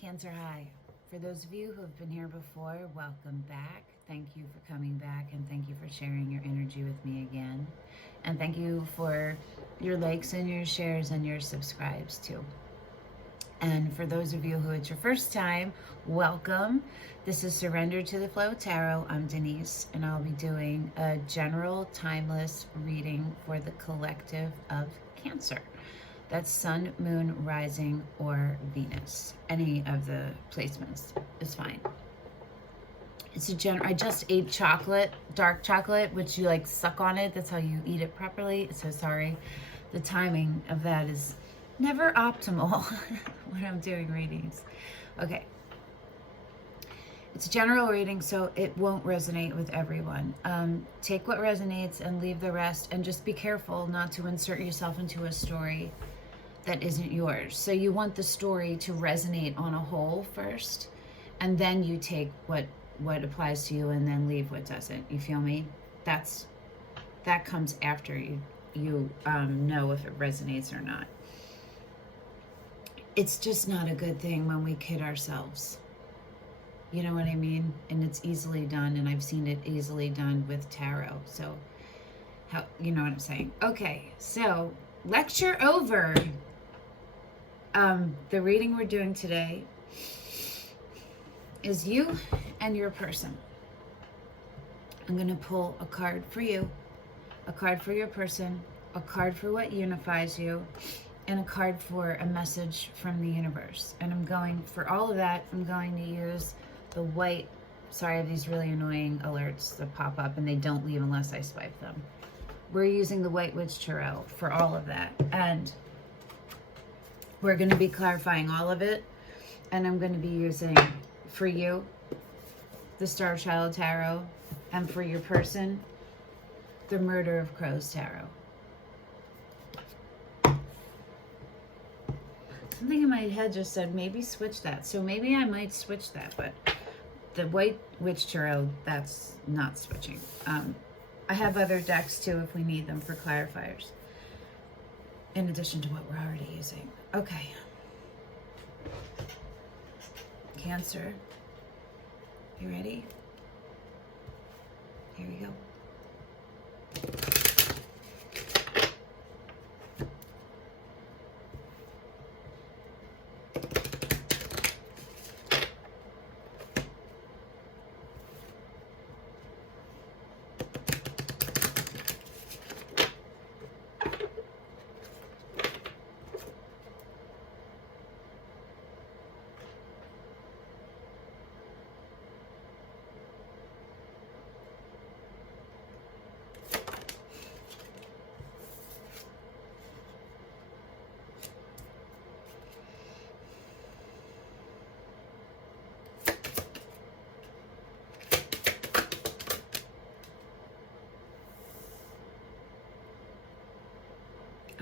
Cancer, hi. For those of you who have been here before, welcome back. Thank you for coming back, and thank you for sharing your energy with me again. And thank you for your likes and your shares and your subscribes too. And for those of you who it's your first time, welcome. This is Surrender to the Flow Tarot. I'm Denise, and I'll be doing a general timeless reading for the collective of Cancer. That's Sun, Moon, Rising, or Venus. Any of the placements is fine. It's a I just ate chocolate, dark chocolate, which you like suck on it. That's how you eat it properly. So sorry. The timing of that is never optimal when I'm doing readings. Okay. It's a general reading, so it won't resonate with everyone. Take what resonates and leave the rest, and just be careful not to insert yourself into a story that isn't yours. So you want the story to resonate on a whole first, and then you take what applies to you and then leave what doesn't. You feel me? That comes after you know if it resonates or not. It's just not a good thing when we kid ourselves. You know what I mean? And it's easily done, and I've seen it easily done with tarot. So how, you know what I'm saying? Okay, so lecture over. The reading we're doing today is you and your person. I'm going to pull a card for you, a card for your person, a card for what unifies you, and a card for a message from the universe. And I'm going, for all of that, I'm going to use the white, sorry, I have these really annoying alerts that pop up and they don't leave unless I swipe them. We're using the White Witch Tarot for all of that. And we're going to be clarifying all of it. And I'm going to be using, for you, the Starchild Tarot. And for your person, the Murder of Crows Tarot. Something in my head just said, maybe switch that. So maybe I might switch that. But the White Witch Tarot, that's not switching. I have other decks too if we need them for clarifiers, in addition to what we're already using. Okay. Cancer, you ready? Here we go.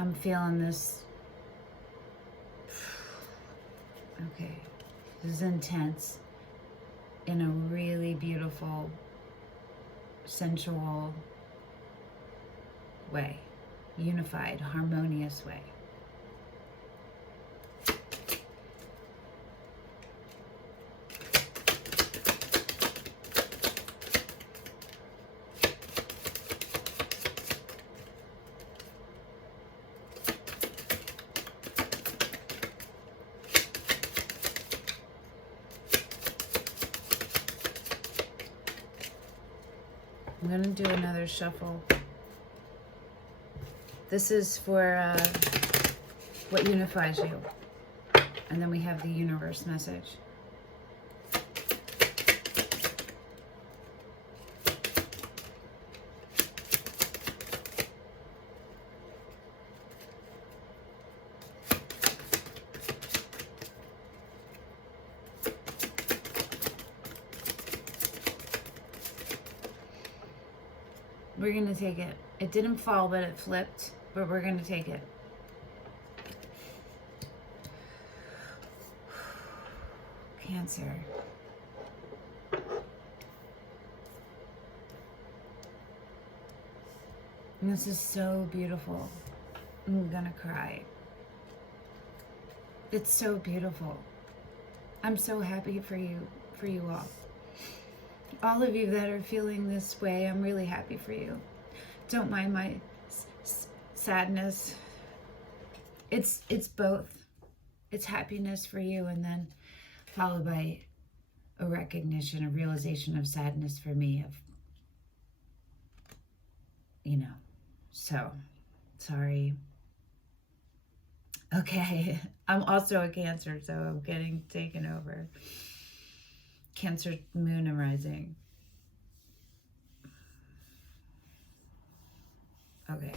I'm feeling this. Okay, this is intense in a really beautiful, sensual way, unified, harmonious way. I'm going to do another shuffle. This is for what unifies you. And then we have the universe message. We're going to take it. It didn't fall, but it flipped. But we're going to take it. Cancer. And this is so beautiful. I'm going to cry. It's so beautiful. I'm so happy for you all. All of you that are feeling this way, I'm really happy for you. Don't mind my sadness. It's both. It's happiness for you, and then followed by a recognition, a realization of sadness for me of, so sorry. Okay, I'm also a Cancer, so I'm getting taken over. Cancer moon and rising. Okay,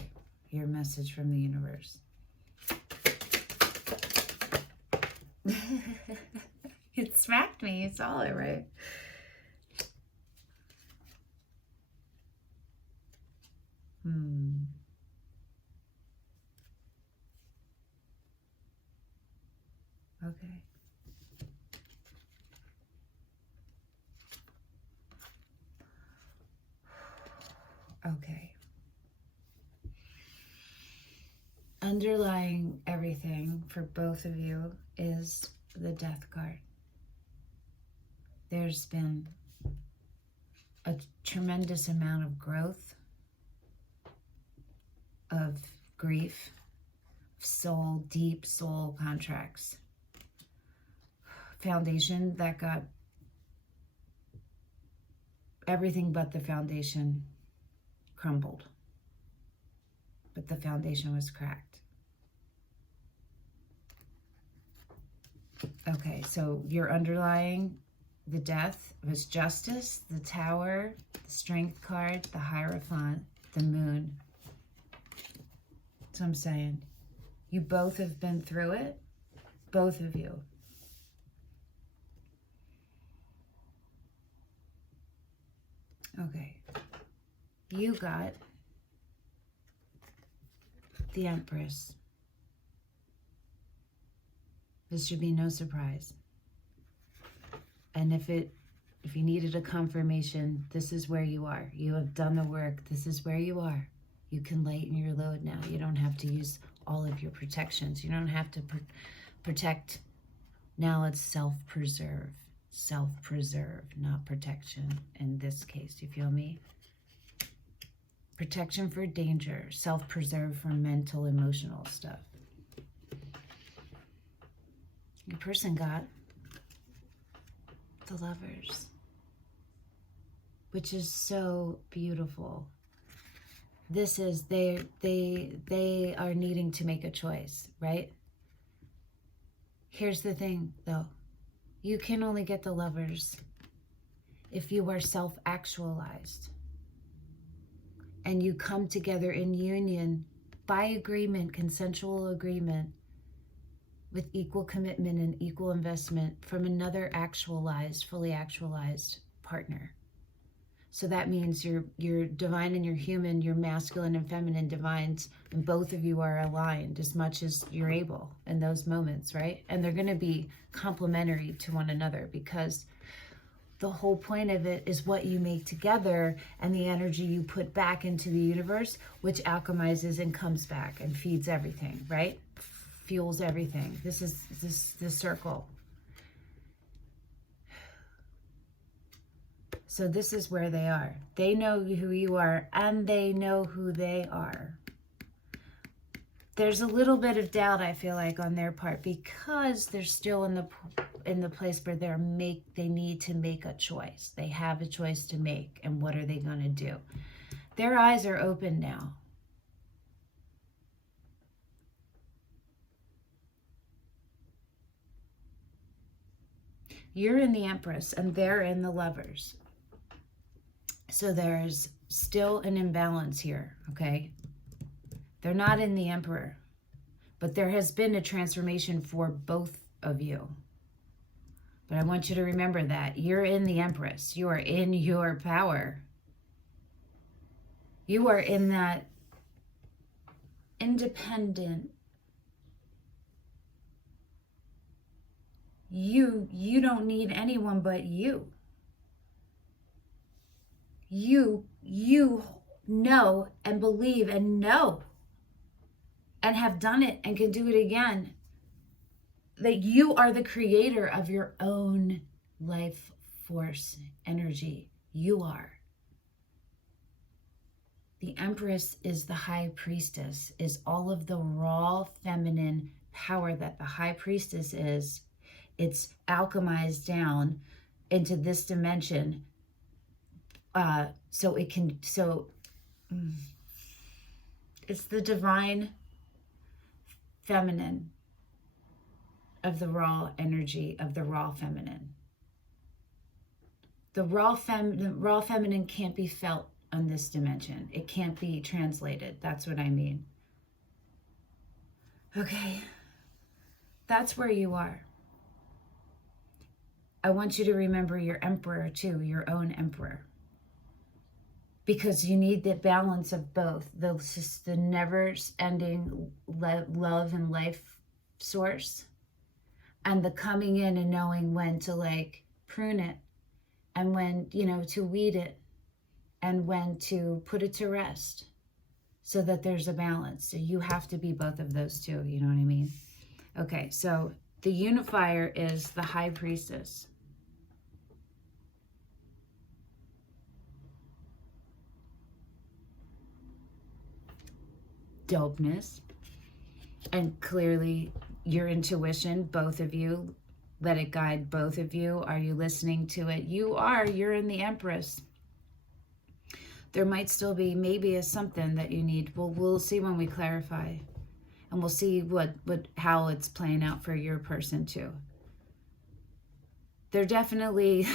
your message from the universe. It smacked me, you saw it, right? Okay. Okay. Underlying everything for both of you is the Death card. There's been a tremendous amount of growth, of grief, soul, deep soul contracts. Foundation that got everything but the foundation crumbled. But the foundation was cracked. Okay, so your underlying, the Death was Justice, the Tower, the Strength card, the Hierophant, the Moon. So I'm saying, you both have been through it, both of you. Okay, you got the Empress. This should be no surprise. And if you needed a confirmation, this is where you are. You have done the work. This is where you are. You can lighten your load now. You don't have to use all of your protections. You don't have to protect. Now it's self-preserve. Self-preserve, not protection in this case. You feel me? Protection for danger. Self-preserve for mental, emotional stuff. Your person got the Lovers, which is so beautiful. This is, they are needing to make a choice, right? Here's the thing, though. You can only get the Lovers if you are self-actualized. And you come together in union by agreement, consensual agreement, with equal commitment and equal investment from another actualized, fully actualized partner. So that means your divine and your human, your masculine and feminine divines, and both of you are aligned as much as you're able in those moments, right? And they're going to be complementary to one another, because the whole point of it is what you make together and the energy you put back into the universe, which alchemizes and comes back and feeds everything, right? Fuels everything. This is this circle. So this is where they are. They know who you are, and they know who they are. There's a little bit of doubt, I feel like, on their part, because they're still in the place where they need to make a choice. They have a choice to make, and what are they going to do? Their eyes are open now. You're in the Empress, and they're in the Lovers. So there's still an imbalance here, okay? They're not in the Emperor, but there has been a transformation for both of you. But I want you to remember that. You're in the Empress. You are in your power. You are in that independent. You don't need anyone but you. You know and believe and know and have done it and can do it again, that you are the creator of your own life force energy. You are. The Empress is the High Priestess, is all of the raw feminine power that the High Priestess is. It's alchemized down into this dimension. So it's the divine feminine of the raw energy of the raw feminine. The raw feminine can't be felt on this dimension. It can't be translated. That's what I mean. Okay. That's where you are. I want you to remember your emperor too, your own emperor. Because you need the balance of both. The never-ending love and life source, and the coming in and knowing when to like prune it, and when, you know, to weed it, and when to put it to rest, so that there's a balance. So you have to be both of those too, you know what I mean? Okay, so the unifier is the High Priestess. Dopeness. And clearly your intuition, both of you, let it guide both of you. Are you listening to it? You are. You're in the Empress. There might still be maybe a something that you need. We'll see when we clarify. And we'll see how it's playing out for your person too. They're definitely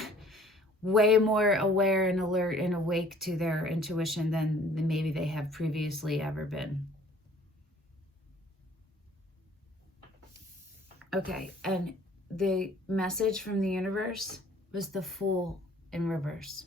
way more aware and alert and awake to their intuition than maybe they have previously ever been. Okay, and the message from the universe was the Fool in reverse.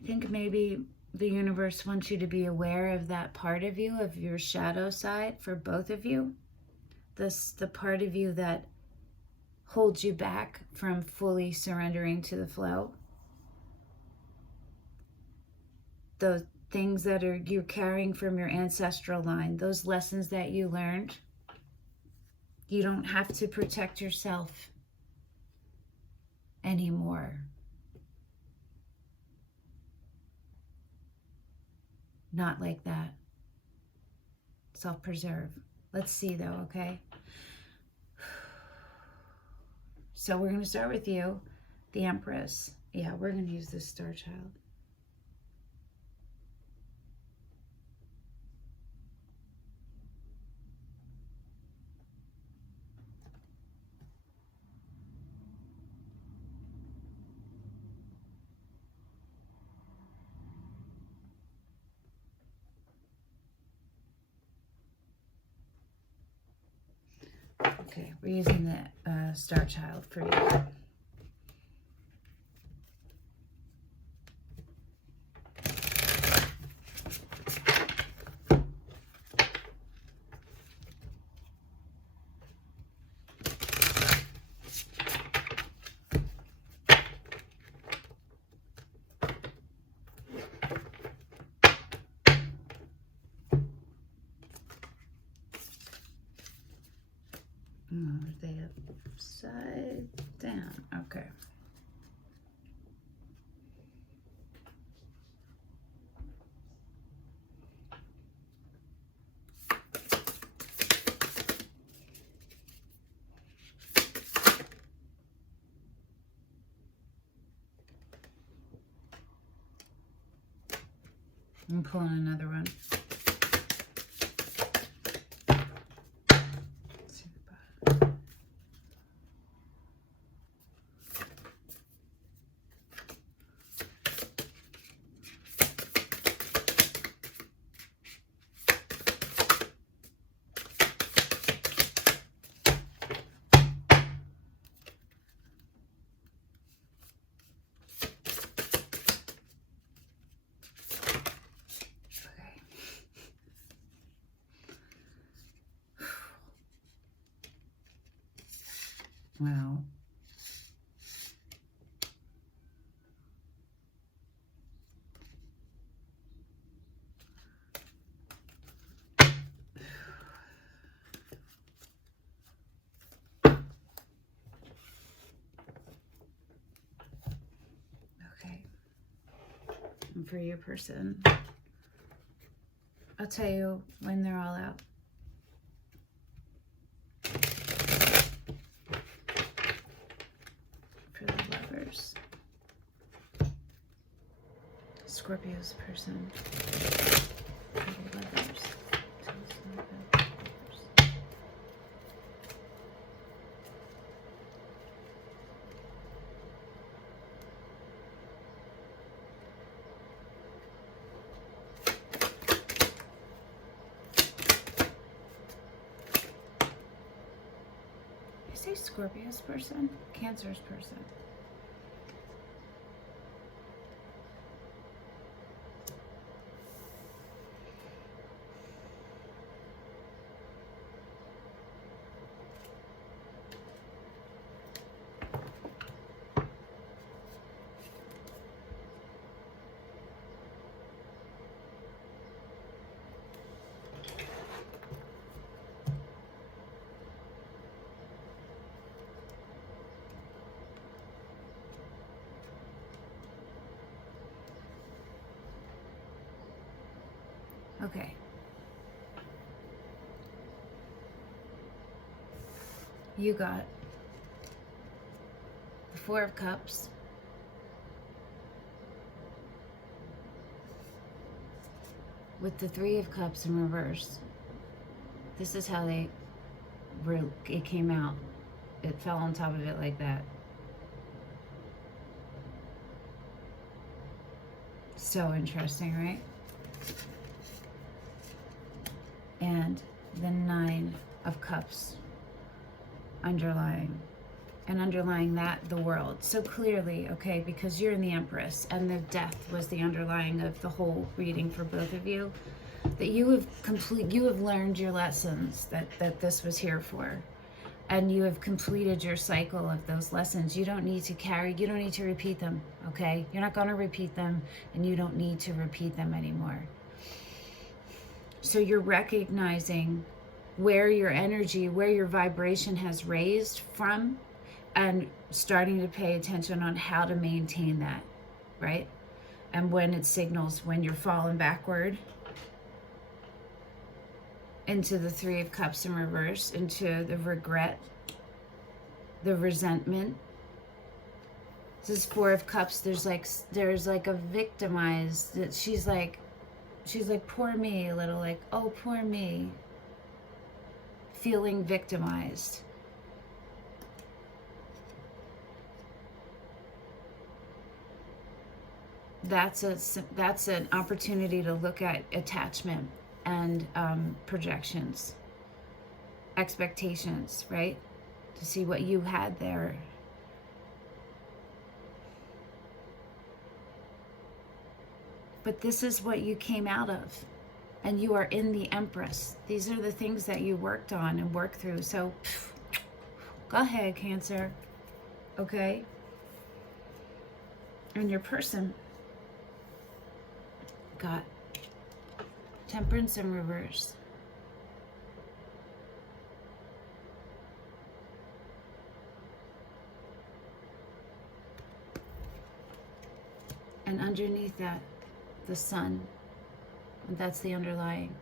I think maybe the universe wants you to be aware of that part of you, of your shadow side for both of you. The part of you that holds you back from fully surrendering to the flow. Those things that you're carrying from your ancestral line, those lessons that you learned. You don't have to protect yourself anymore. Not like that. Self-preserve. Let's see though, okay? So we're going to start with you, the Empress. Yeah, we're going to use this Starchild. Okay, we're using the Starchild for you. Are they upside down? Okay. I'm pulling another one. Wow. Okay. And for your person, I'll tell you when they're all out. For the lovers, Scorpio's person. For the lovers. I say Scorpio's person, Cancer's person. Okay. You got the Four of Cups, with the Three of Cups in reverse. This is how it came out. It fell on top of it like that. So interesting, right? And the Nine of Cups underlying. And underlying that, the World. So clearly, okay, because you're in the Empress and the Death was the underlying of the whole reading for both of you, that you have learned your lessons that this was here for. And you have completed your cycle of those lessons. You don't need to repeat them, okay? You're not going to repeat them, and you don't need to repeat them anymore. So you're recognizing where your energy, where your vibration has raised from, and starting to pay attention on how to maintain that, right? And when it signals when you're falling backward into the Three of Cups in reverse, into the regret, the resentment. This is Four of Cups. There's like a victimized, that she's like, poor me, a little, like, oh, poor me, feeling victimized. That's an opportunity to look at attachment and projections, expectations, right? To see what you had there. But this is what you came out of, and you are in the Empress. These are the things that you worked on and worked through. So go ahead, Cancer, okay? And your person got Temperance in reverse. And underneath that, the Sun. And that's the underlying.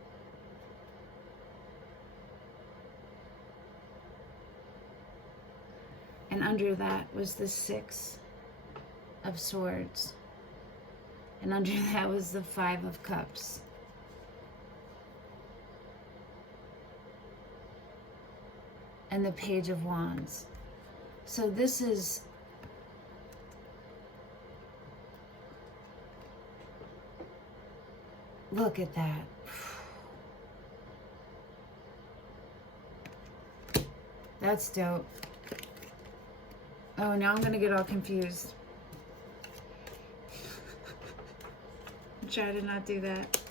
And under that was the Six of Swords. And under that was the Five of Cups. And the Page of Wands. So this is look at that. That's dope. Oh, now I'm gonna get all confused. Try to not do that.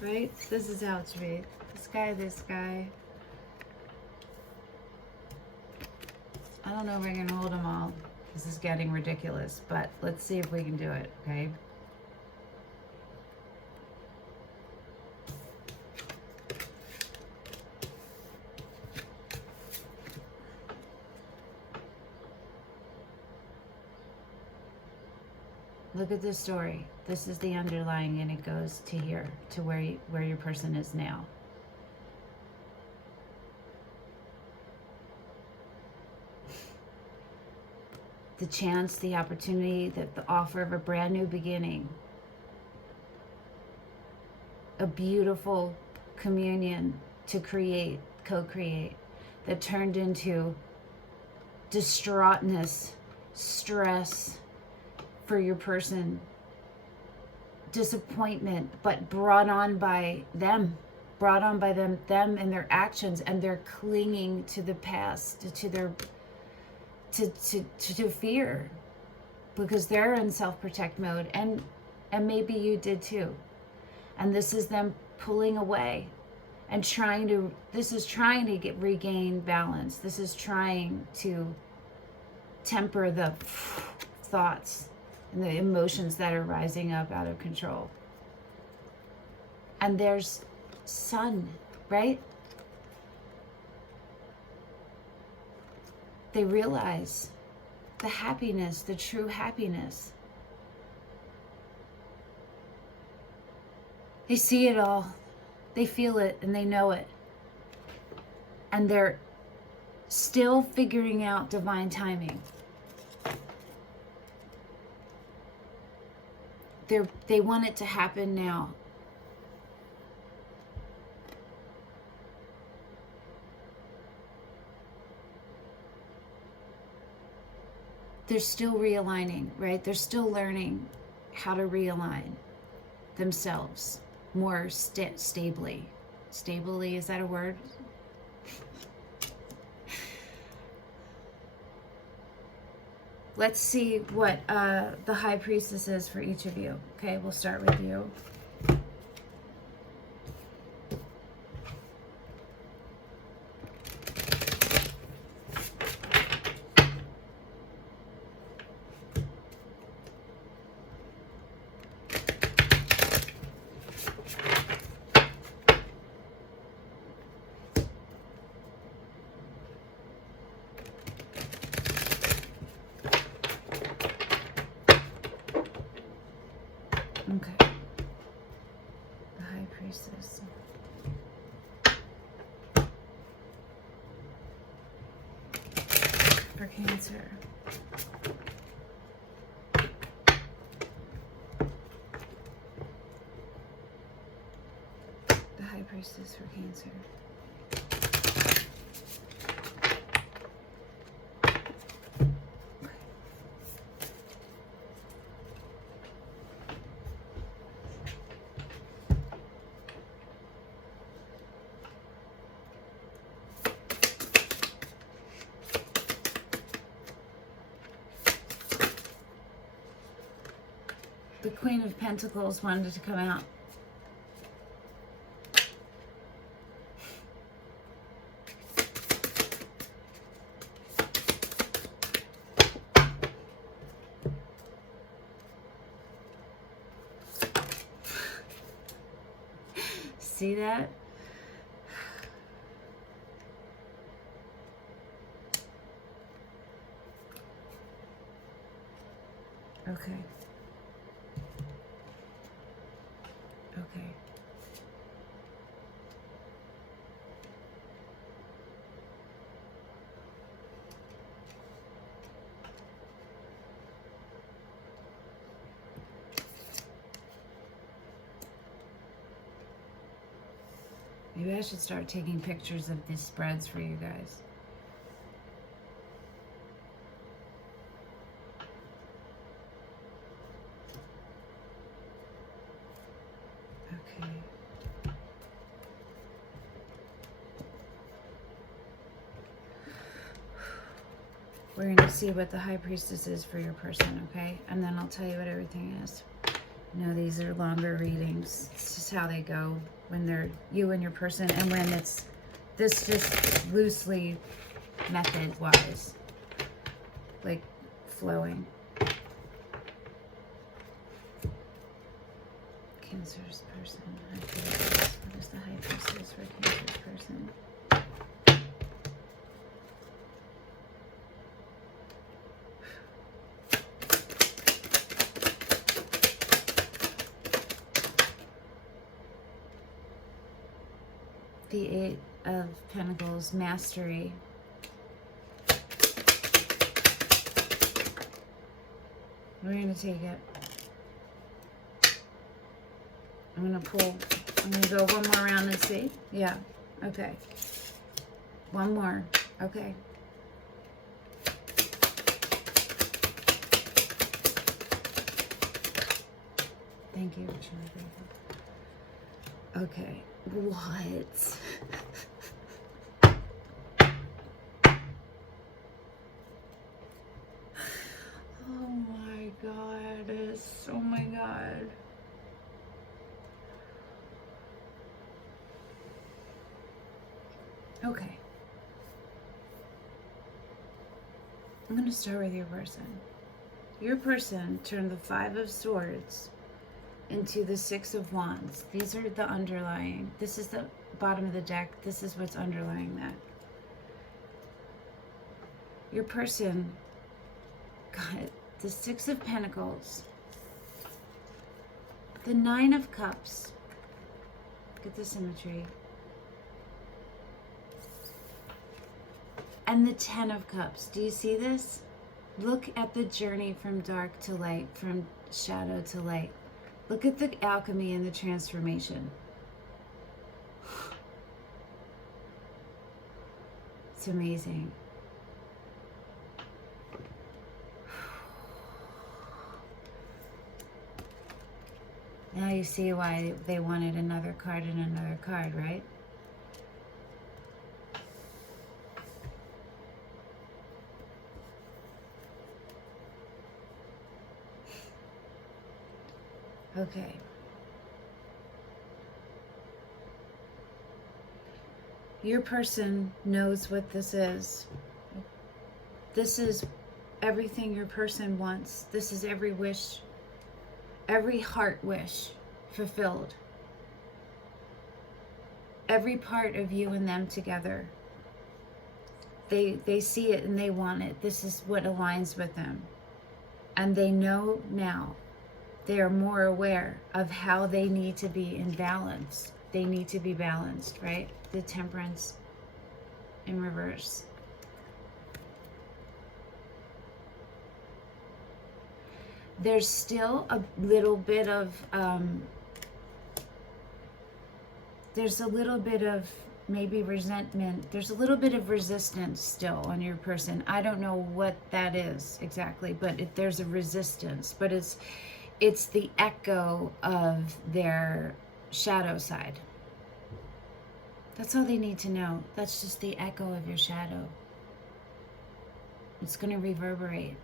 Right? This is how it's read. This guy, this guy. don't know if I can hold them all. This is getting ridiculous, but let's see if we can do it, okay? Look at this story. This is the underlying, and it goes to here, to where your person is now. The chance, the opportunity, the offer of a brand new beginning. A beautiful communion to create, co-create, that turned into distraughtness, stress for your person, disappointment, but brought on by them and their actions, and they're clinging to the past, to their to fear, because they're in self-protect mode, and maybe you did too. And this is them pulling away and trying to regain balance. This is trying to temper the thoughts and the emotions that are rising up out of control. And there's sun, right? They realize the happiness, the true happiness. They see it all, they feel it, and they know it. And they're still figuring out divine timing. They want it to happen now. They're still realigning, right? They're still learning how to realign themselves more stably. Stably, is that a word? Let's see what the High Priestess is for each of you. Okay, we'll start with you. Okay. The High Priestess. For Cancer. The High Priestess for Cancer. The Queen of Pentacles wanted to come out. See that? Okay. Okay. Maybe I should start taking pictures of these spreads for you guys. Okay. We're going to see what the High Priestess is for your person, okay? And then I'll tell you what everything is. You know, these are longer readings. It's just how they go when they're you and your person, and when it's this just loosely method-wise. like flowing. Cancer's person. High priestess. What is the high priestess for Cancer's person? The Eight of Pentacles, mastery. We're going to take it. I'm going to pull. I'm going to go one more round and see. Yeah. Okay. One more. Okay. Thank you. Okay. What? Oh my God. Oh my God. Okay. I'm going to start with your person. Your person turned the Five of Swords into the Six of Wands. These are the underlying. This is the bottom of the deck. This is what's underlying that. Your person got the Six of Pentacles, the Nine of Cups. Look at the symmetry. And the Ten of Cups. Do you see this? Look at the journey from dark to light, from shadow to light. Look at the alchemy and the transformation. It's amazing. Now you see why they wanted another card and another card, right? Okay. Your person knows what this is. This is everything your person wants. This is every wish, every heart wish fulfilled. Every part of you and them together. They see it and they want it. This is what aligns with them. And they know now. They are more aware of how they need to be in balance. They need to be balanced, right? The Temperance in reverse. There's still a little bit of, maybe resentment. There's a little bit of resistance still on your person. I don't know what that is exactly, but there's a resistance, but it's the echo of their shadow side. That's all they need to know. That's just the echo of your shadow. It's going to reverberate,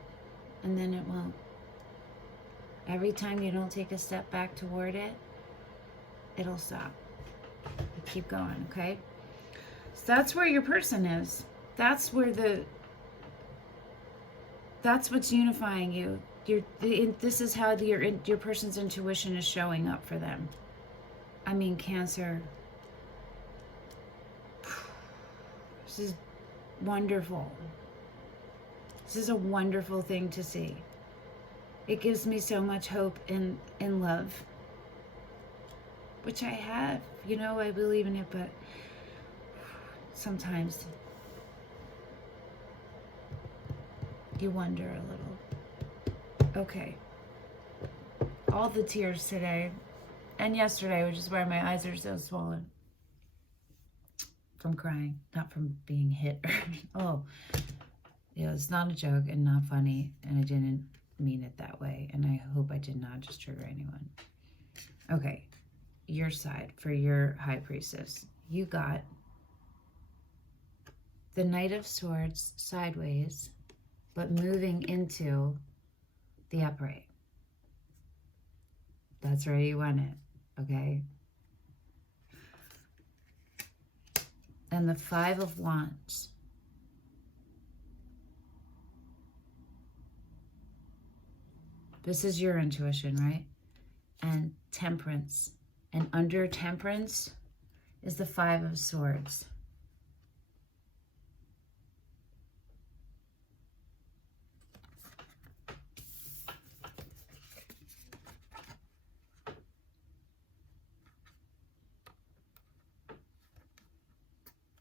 and then it won't. Every time you don't take a step back toward it, it'll stop. You keep going, okay? So that's where your person is. That's where that's what's unifying you. This is how your person's intuition is showing up for them. I mean, Cancer. This is wonderful. This is a wonderful thing to see. It gives me so much hope in love, which I have. You know, I believe in it, but sometimes you wonder a little. Okay. All the tears today and yesterday, which is why my eyes are so swollen. From crying, not from being hit. Oh, yeah, it's not a joke and not funny, and I didn't mean it that way, and I hope I did not just trigger anyone. Okay, your side for your High Priestess. You got the Knight of Swords sideways, but moving into the upright. That's where you want it, okay? And the Five of Wands. This is your intuition, right? And Temperance. And under Temperance is the Five of Swords.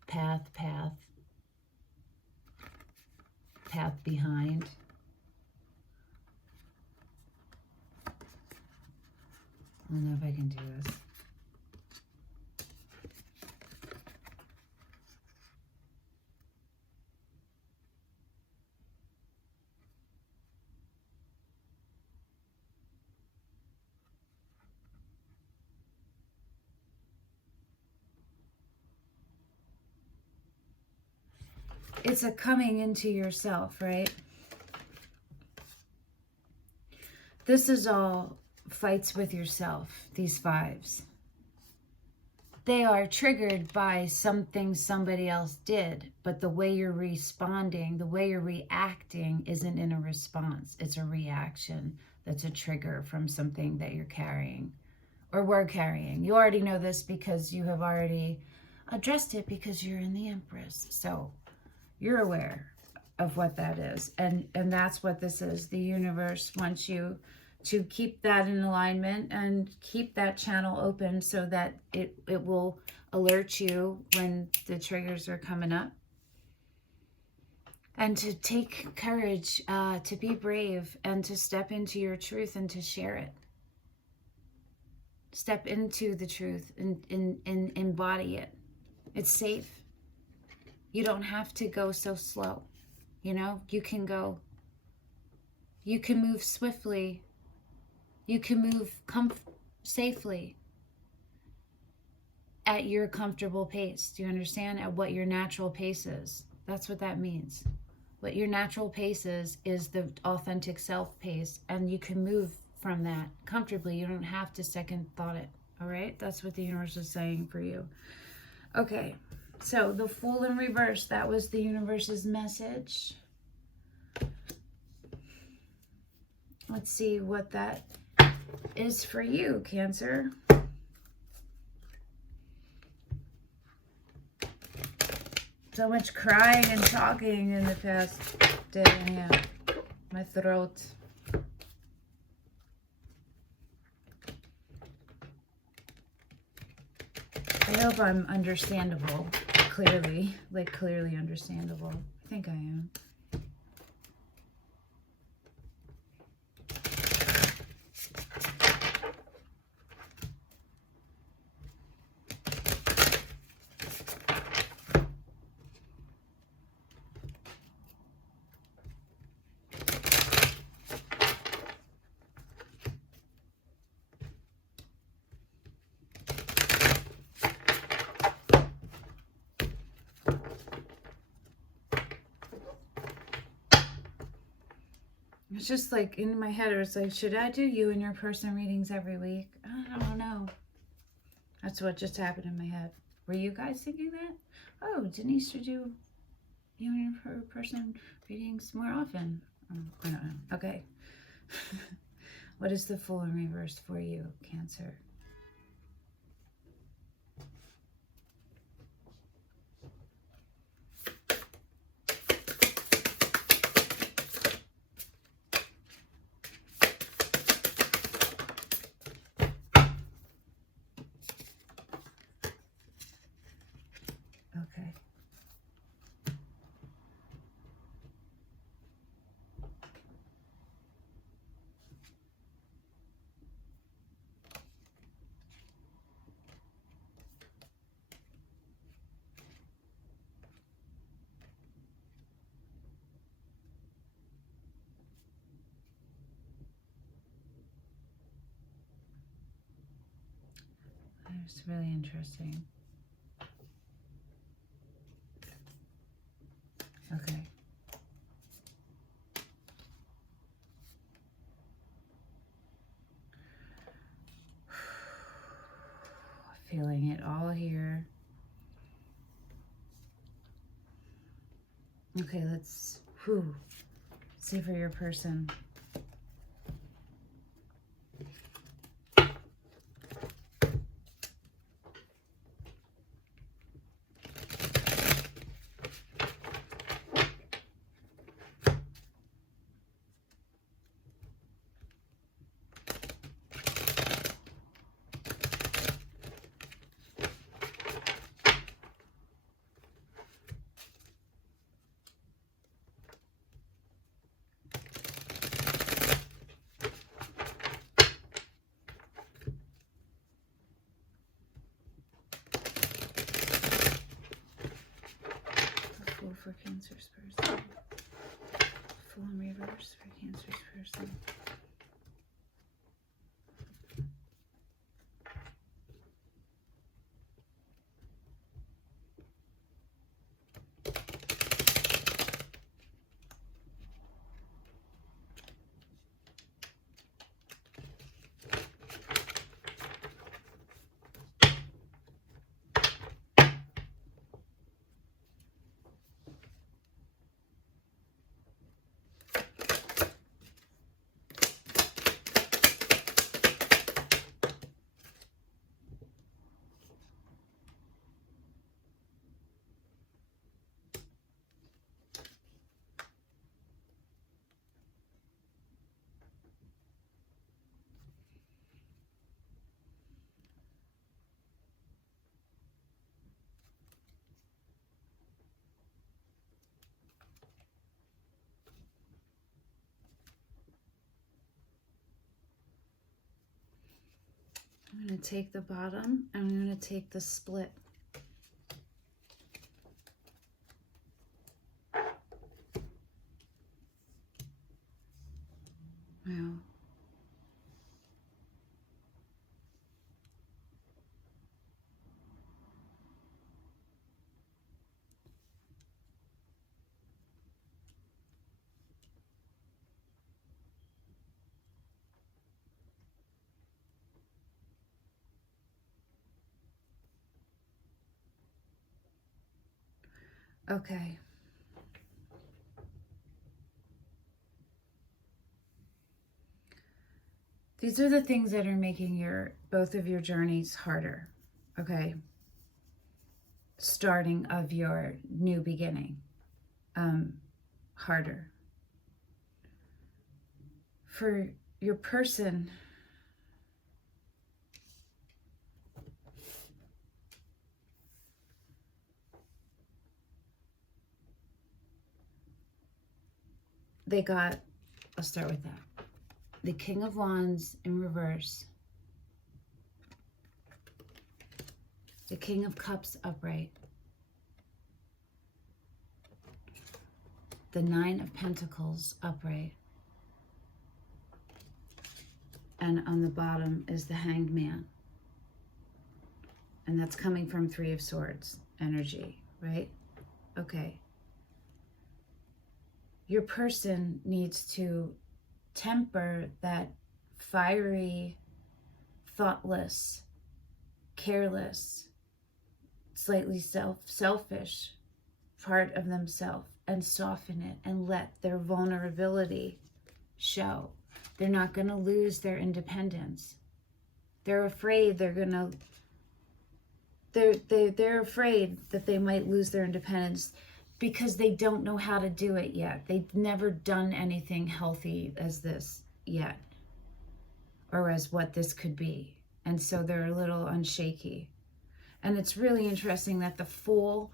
Path, path. Path behind. I don't know if I can do this. It's a coming into yourself, right? This is all fights with yourself, these fives. They are triggered by something somebody else did, but the way you're responding, the way you're reacting isn't in a response. It's a reaction that's a trigger from something that you're carrying or were carrying. You already know this because you have already addressed it because you're in the Empress. So you're aware of what that is. And that's what this is. The universe wants you to keep that in alignment and keep that channel open so that it will alert you when the triggers are coming up. And to take courage, to be brave, and to step into your truth and to share it. Step into the truth and embody it. It's safe. You don't have to go so slow. You know, you can go. You can move swiftly. You can move safely at your comfortable pace. Do you understand? At what your natural pace is. That's what that means. What your natural pace is the authentic self pace. And you can move from that comfortably. You don't have to second thought it. All right? That's what the universe is saying for you. Okay. So the Fool in reverse, that was the universe's message. Let's see what that is for you, Cancer. So much crying and talking in the past day. Yeah, my throat. I hope I'm understandable, clearly, like clearly understandable. I think I am. It's just like in my head, it's like, should I do you and your person readings every week? I don't know. That's what just happened in my head. Were you guys thinking that? Oh, Denise should do you and your person readings more often. I don't know. Okay. What is the Fool in reverse for you, Cancer? Okay. It's really interesting. Okay. Feeling it all here. Okay, let's see for your person. Cancer's person. Full in reverse for Cancer's person. I'm going to take the bottom and I'm going to take the split. Wow. Okay. These are the things that are making both of your journeys harder. Okay. Starting of your new beginning. Harder. For your person, I'll start with that. The King of Wands in reverse. The King of Cups upright. The Nine of Pentacles upright. And on the bottom is the Hanged Man. And that's coming from Three of Swords energy, right? Okay. Your person needs to temper that fiery, thoughtless, careless, slightly selfish part of themselves and soften it and let their vulnerability show. They're not going to lose their independence. They're afraid they're afraid that they might lose their independence because they don't know how to do it yet. They've never done anything healthy as this yet, or as what this could be. And so they're a little unshaky. And it's really interesting that the Fool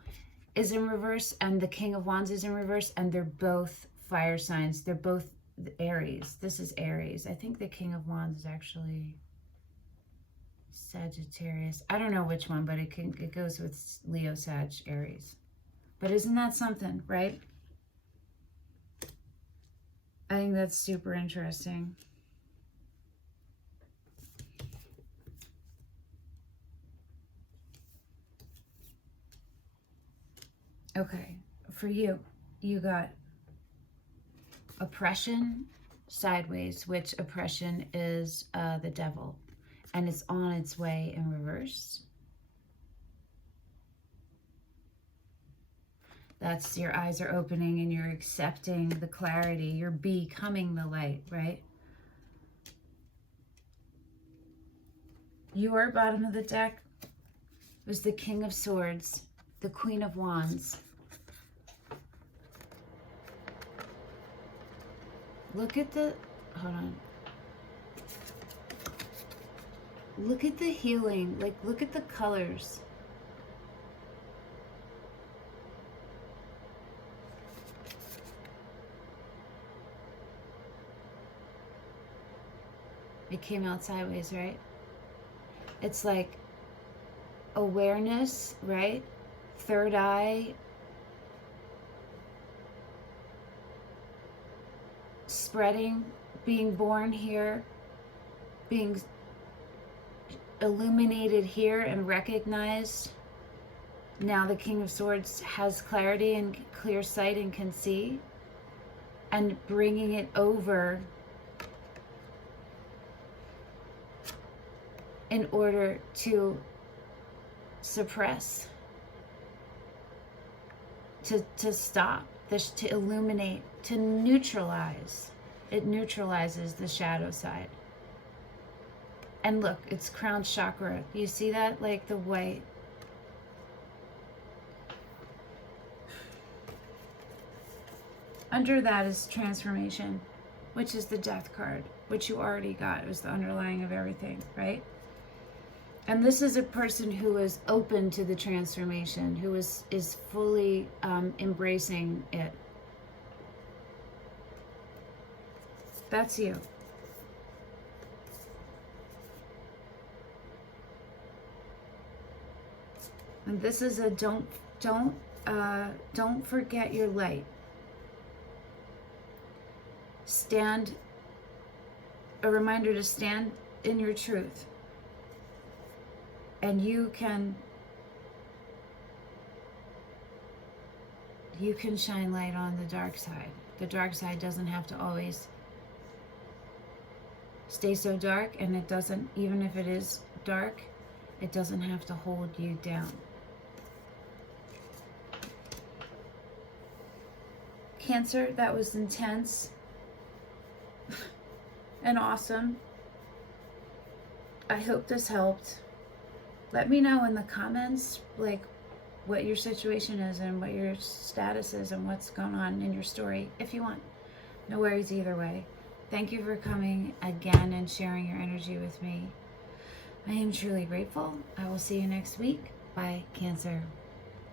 is in reverse and the King of Wands is in reverse, and they're both fire signs. They're both Aries. This is Aries. I think the King of Wands is actually Sagittarius. I don't know which one, but it goes with Leo, Sag, Aries. But isn't that something, right? I think that's super interesting. Okay, for you, you got oppression sideways, which oppression is the devil, and it's on its way in reverse. That's your eyes are opening and you're accepting the clarity. You're becoming the light, right? Your bottom of the deck was the King of Swords, the Queen of Wands. Look at the, hold on. Look at the healing, like look at the colors. It came out sideways, right? It's like awareness, right? Third eye, spreading, being born here, being illuminated here and recognized. Now the King of Swords has clarity and clear sight and can see, and bringing it over in order to suppress, to stop, to illuminate, to neutralize. It neutralizes the shadow side. And look, it's crown chakra. You see that? Like the white. Under that is transformation, which is the death card, which you already got. It was the underlying of everything, right? And this is a person who is open to the transformation, who is fully embracing it. That's you. And this is a don't forget your light. Stand, a reminder to stand in your truth. And you can shine light on the dark side. The dark side doesn't have to always stay so dark, and it doesn't, even if it is dark, it doesn't have to hold you down. Cancer, that was intense and awesome. I hope this helped. Let me know in the comments, like, what your situation is and what your status is and what's going on in your story, if you want. No worries either way. Thank you for coming again and sharing your energy with me. I am truly grateful. I will see you next week. Bye, Cancer.